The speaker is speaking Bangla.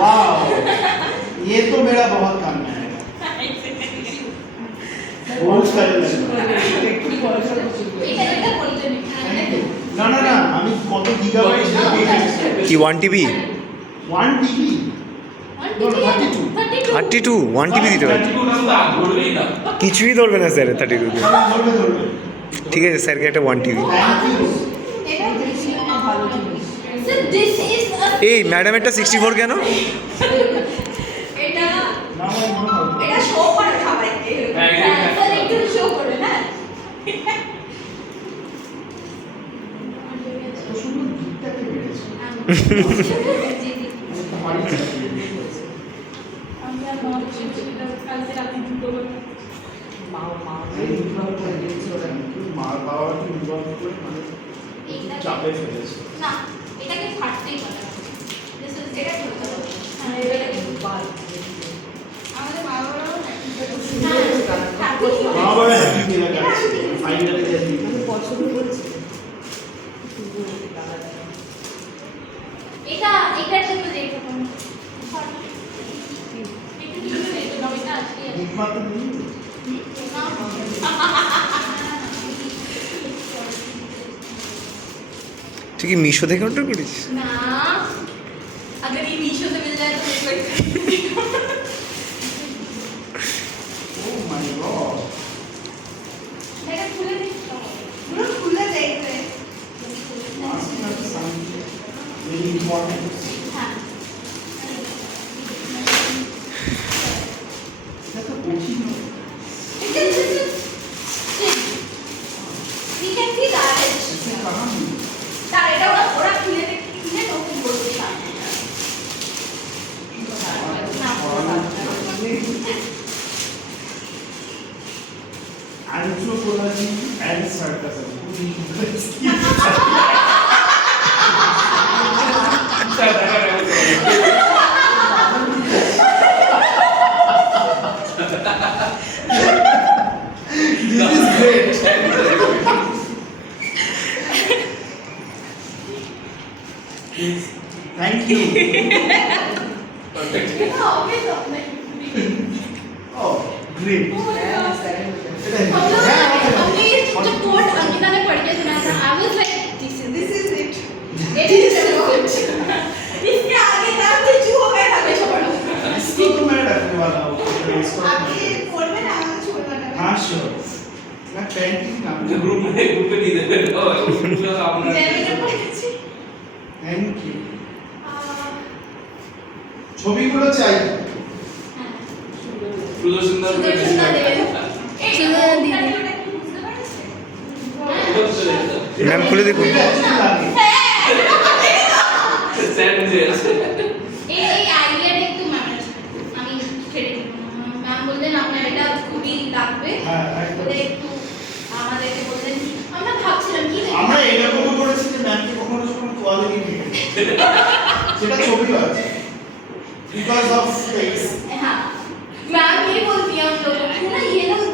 वाओ, ये तो मेरा बहुत काम है। बहुत सारे ना ना ना আমি কত গিগাবাইট কি 1 টিবি 1 টিবি 32 1 টিবি দিতে পারে কিছুই ধরবে না স্যার 32 তে ধরবে ধরবে ঠিক আছে স্যারকে একটা 1 টিবি এই ম্যাডাম একটা 64 কেন এটা এটা শো করে সবাইকে স্যার একটু শো করে না তো শুধু গিটারটা বেড়েছে আমরা মাউচি ছিল কালকে রাতে দুটো মার বাবা কি ইনভলভ করে মানে চাপে ফেলেছে না এটাকে ফাটতেই পারে দিস ইজ এটা করতে হবে হ্যাঁ এটাকে বাল আমাদের মা বাবাও মা বাবা হ্যাপি কিনা কাছে ফাইনালি যে আমি পছন্দ করছি এটা এটার জন্য দেখো তুমি একটু কিছু দেখো না এটা আজকে নিকমা তো নেই তুই কি মিশো থেকে অর্ডার করিস ना अगर ये मीशो से मिल जाए तो मेरे को ও মাই গড मेरा खुले देख रहे asking us something very important हाँ এটা তো কঠিন we can see that इसमें कहाँ है তার এটা ওরা খুলে খুলে নতুন করতে চায় anthropology and sarcasm this is great thank you oh great हमने ये जो कोट अंकिता ने पढ़ के सुना था I was like this is it it is इसके आगे ना कुछ हो गया था कुछ पढ़ो इसको तो मैं रखने वाला हूँ इसको आप ये कोट में ना छोड़ना है हाँ श्योर मैं पेंटिंग नाम ग्रुप में नहीं दे दो पूरा सामने जैसे पढ़ेছি थैंक यू ছবিগুলো চাই সুন্দর সুন্দর সুন্দর দেবেন এই সুন্দর দিদি ম্যাম খুলে দেখুন সেন্ড দিয়ে এই আইডিয়াটা একটু ম্যামের আমি ছেড়ে দিব ম্যাম বললেন আপনার এটা খুবই লাগবে হ্যাঁ একদম বলে একটু আমাদেরকে বললেন আমরা ভাবছিলাম কি আমরা এরকম করেছি যে ম্যামকে কখনো যখন কোয়ালিটি দিয়ে সেটা ছবি আছে बिकॉज ऑफ फेस हाँ मैम ये बोलती है हम लोगों को ना ये लोग